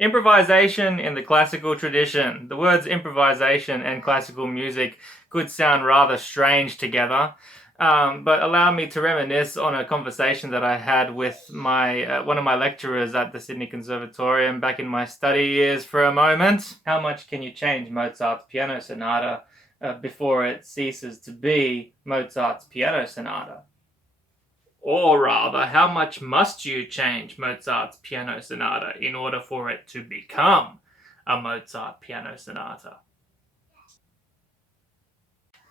Improvisation in the classical tradition. The words improvisation and classical music could sound rather strange together, but allow me to reminisce on a conversation that I had with my one of my lecturers at the Sydney Conservatorium back in my study years for a moment. How much can you change Mozart's piano sonata before it ceases to be Mozart's piano sonata? Or rather, how much must you change Mozart's piano sonata in order for it to become a Mozart piano sonata?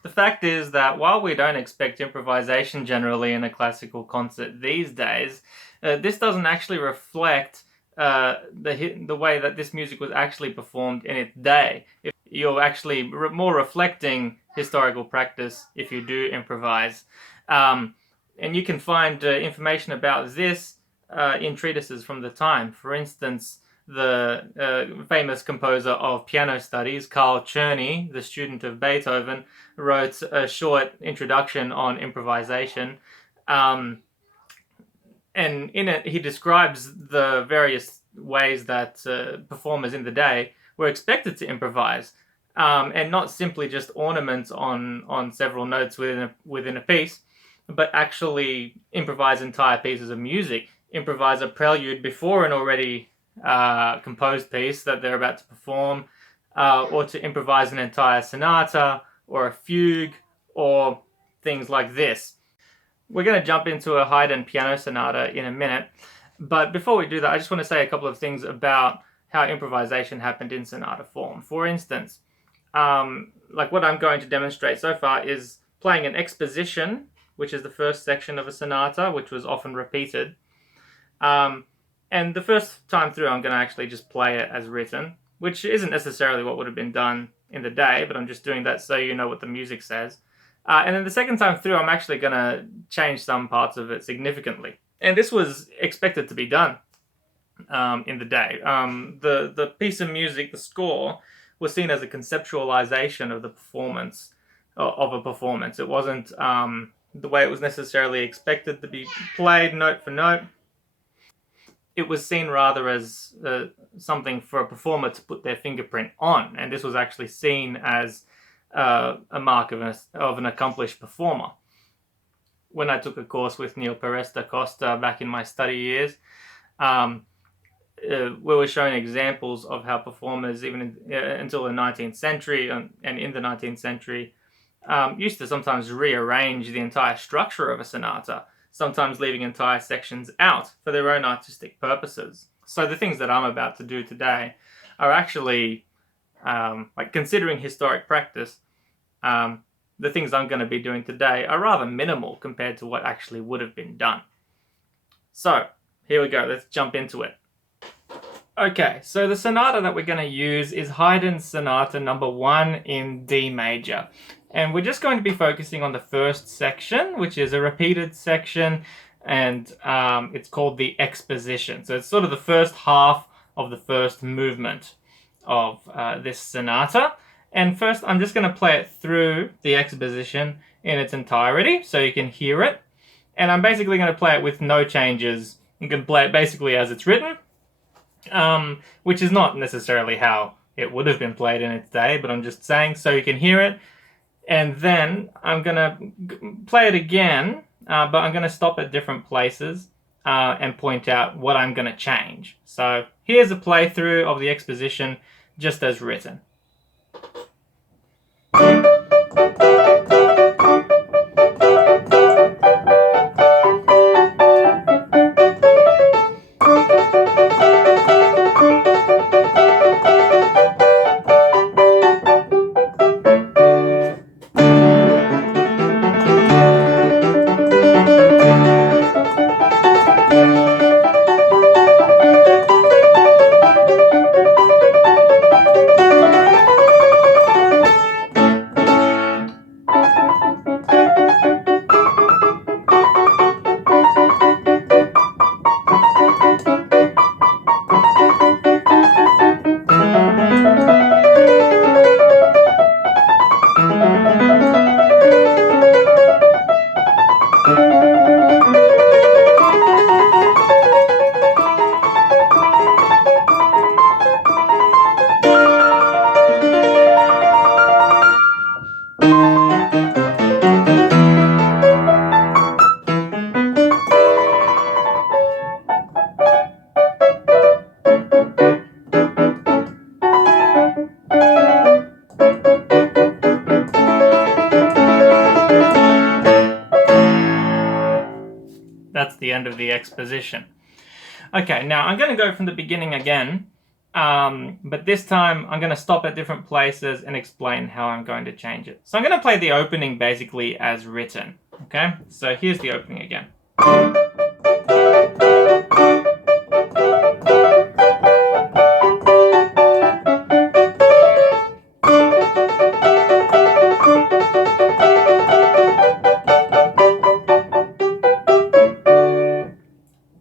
The fact is that while we don't expect improvisation generally in a classical concert these days, this doesn't actually reflect the way that this music was actually performed in its day. You're actually more reflecting historical practice if you do improvise. And you can find information about this in treatises from the time. For instance, the famous composer of piano studies, Carl Czerny, the student of Beethoven, wrote a short introduction on improvisation. And in it, he describes the various ways that performers in the day were expected to improvise, and not simply just ornament on several notes within a piece, but actually improvise entire pieces of music, improvise a prelude before an already composed piece that they're about to perform, or to improvise an entire sonata or a fugue or things like this. We're going to jump into a Haydn piano sonata in a minute, but before we do that, I just want to say a couple of things about how improvisation happened in sonata form. For instance, like what I'm going to demonstrate so far is playing an exposition, which is the first section of a sonata, which was often repeated. And the first time through, I'm going to actually just play it as written, which isn't necessarily what would have been done in the day, but I'm just doing that so you know what the music says. And then the second time through, I'm actually going to change some parts of it significantly. And this was expected to be done in the day. The piece of music, the score, was seen as a conceptualization of the performance, of a performance. It wasn't the way it was necessarily expected to be played note for note. It was seen rather as something for a performer to put their fingerprint on, and this was actually seen as a mark of an accomplished performer. When I took a course with Neil Perez da Costa back in my study years, we were showing examples of how performers, even until the 19th century and in the 19th century, used to sometimes rearrange the entire structure of a sonata, sometimes leaving entire sections out for their own artistic purposes. So the things that I'm about to do today are actually, like considering historic practice, the things I'm going to be doing today are rather minimal compared to what actually would have been done. So here we go, let's jump into it. Okay, so the sonata that we're going to use is Haydn's Sonata number 1 in D major. And we're just going to be focusing on the first section, which is a repeated section, and it's called the exposition. So it's sort of the first half of the first movement of this sonata. And first, I'm just going to play it through the exposition in its entirety, so you can hear it. And I'm basically going to play it with no changes. You can play it basically as it's written, which is not necessarily how it would have been played in its day, but I'm just saying so you can hear it. And then I'm going to play it again, but I'm going to stop at different places and point out what I'm going to change. So here's a playthrough of the exposition just as written. end of the exposition. Okay, now I'm going to go from the beginning again, but this time I'm going to stop at different places and explain how I'm going to change it. So I'm going to play the opening basically as written. Okay, so here's the opening again.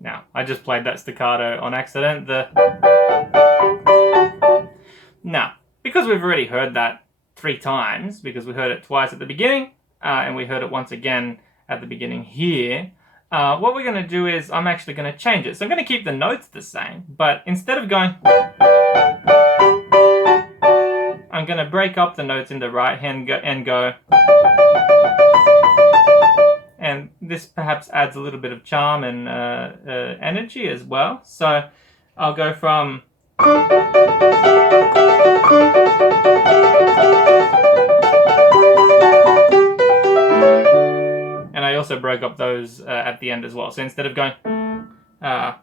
Now, I just played that staccato on accident. Now, because we've already heard that 3 times, because we heard it twice at the beginning, and we heard it once again at the beginning here, what we're going to do is I'm actually going to change it. So I'm going to keep the notes the same, but instead of going, I'm going to break up the notes in the right hand and go, and this perhaps adds a little bit of charm and energy as well. So I'll go from and I also broke up those at the end as well. So instead of going yeah,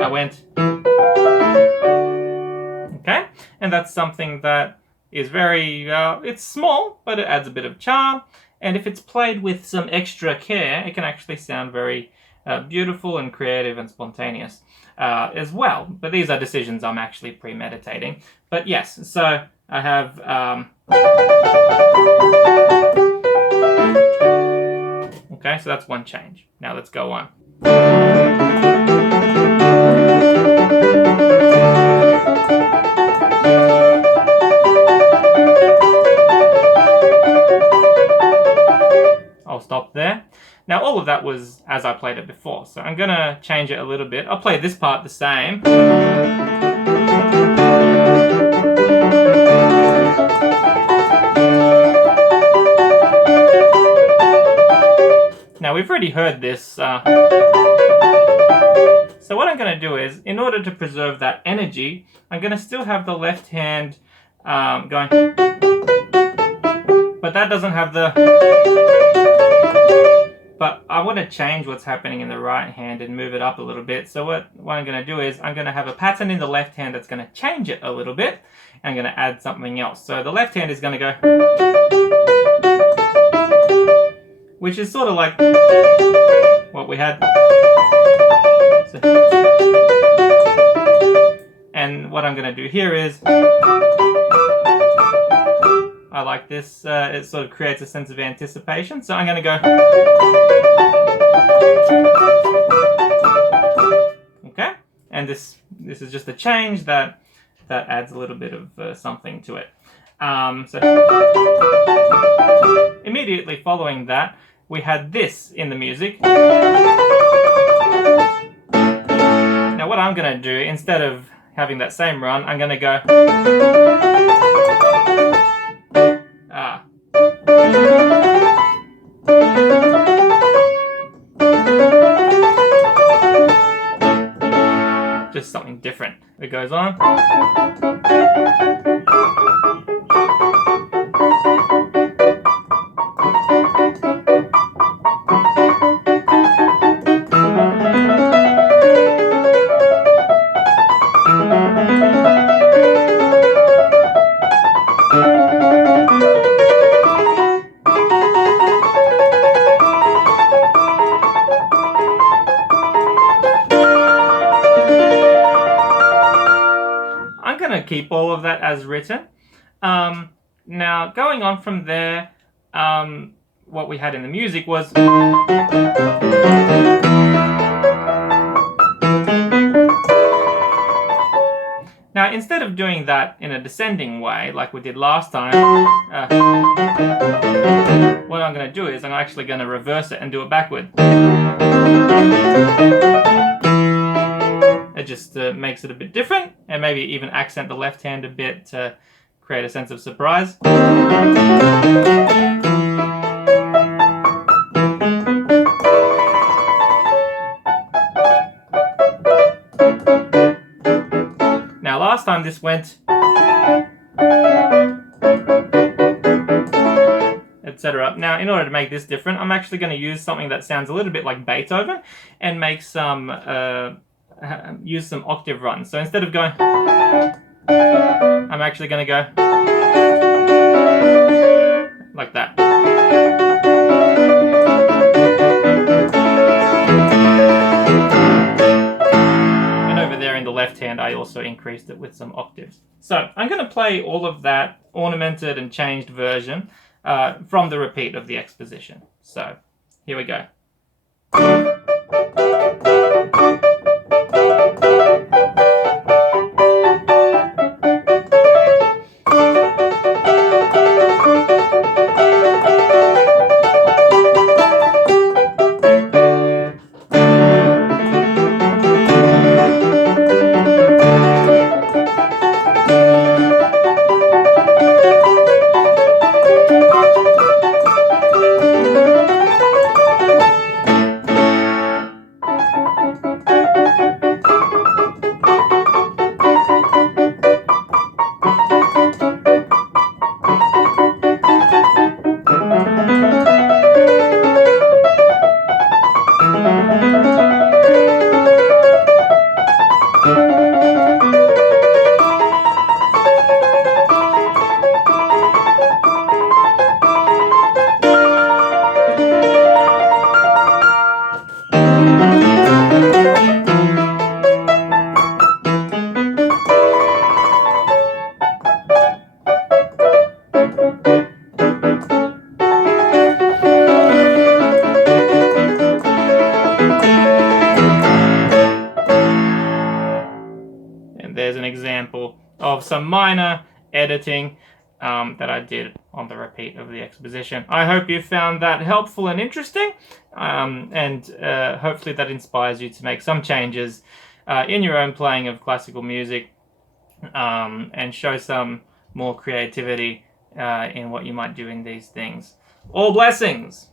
I went, okay, and that's something that is very, it's small, but it adds a bit of charm, and if it's played with some extra care, it can actually sound very beautiful and creative and spontaneous as well. But these are decisions I'm actually premeditating. But yes, so I have okay, so that's one change. Now let's go on. I'll stop there. Now all of that was as I played it before, so I'm going to change it a little bit. I'll play this part the same. Now we've already heard this, so what I'm going to do is, in order to preserve that energy, I'm going to still have the left hand going, but that doesn't have the, but I want to change what's happening in the right hand and move it up a little bit. So what I'm going to do is I'm going to have a pattern in the left hand that's going to change it a little bit. I'm going to add something else. So the left hand is going to go, which is sort of like what we had. So, and what I'm going to do here is, I like this, it sort of creates a sense of anticipation. So I'm going to go, okay, and this is just a change that adds a little bit of something to it. So immediately following that, we had this in the music. Now what I'm going to do, instead of having that same run, I'm going to go just something different that goes on. Keep all of that as written. Now going on from there, what we had in the music was now instead of doing that in a descending way like we did last time, what I'm going to do is I'm actually going to reverse it and do it backward. It just makes it a bit different, and maybe even accent the left hand a bit to create a sense of surprise. Now last time this went, etc. Now, in order to make this different, I'm actually going to use something that sounds a little bit like Beethoven and make some use some octave runs. So instead of going, I'm actually going to go like that. And over there in the left hand, I also increased it with some octaves. So I'm going to play all of that ornamented and changed version from the repeat of the exposition. So here we go. There's an example of some minor editing that I did on the repeat of the exposition. I hope you found that helpful and interesting, and hopefully that inspires you to make some changes in your own playing of classical music and show some more creativity in what you might do in these things. All blessings!